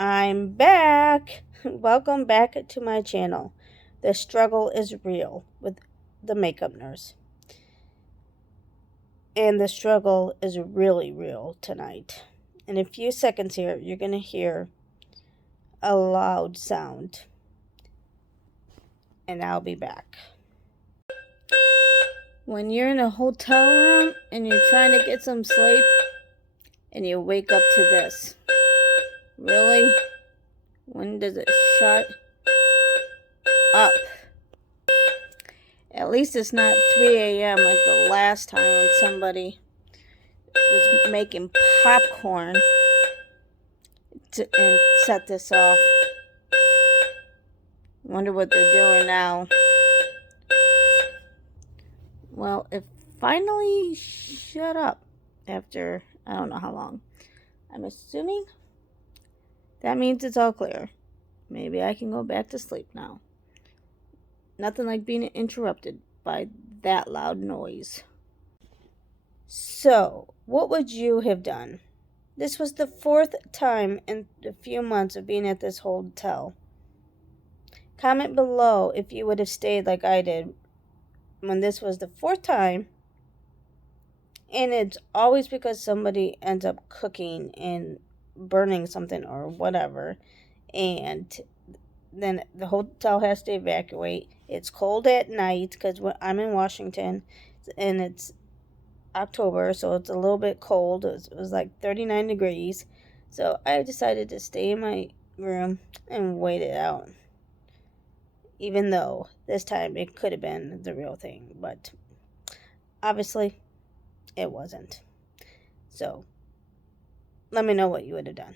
I'm back. Welcome back to my channel. The struggle is real with the makeup nurse. And the struggle is really real tonight. In a few seconds here, you're going to hear a loud sound. And I'll be back. When you're in a hotel room and you're trying to get some sleep and you wake up to this. Really? When does it shut up? At least it's not 3 a.m. like the last time when somebody was making popcorn and set this off. Wonder what they're doing now. Well, it finally shut up after I don't know how long. I'm assuming that means it's all clear. Maybe I can go back to sleep now. Nothing like being interrupted by that loud noise. So, what would you have done? This was the 4th time in a few months of being at this hotel. Comment below if you would have stayed like I did when this was the 4th time. And it's always because somebody ends up cooking and burning something or whatever. And then the hotel has to evacuate. It's cold at night because I'm in Washington and it's October, so it's a little bit cold. It was like 39 degrees. So I decided to stay in my room and wait it out. Even though this time it could have been the real thing, but obviously it wasn't. So let me know what you would have done.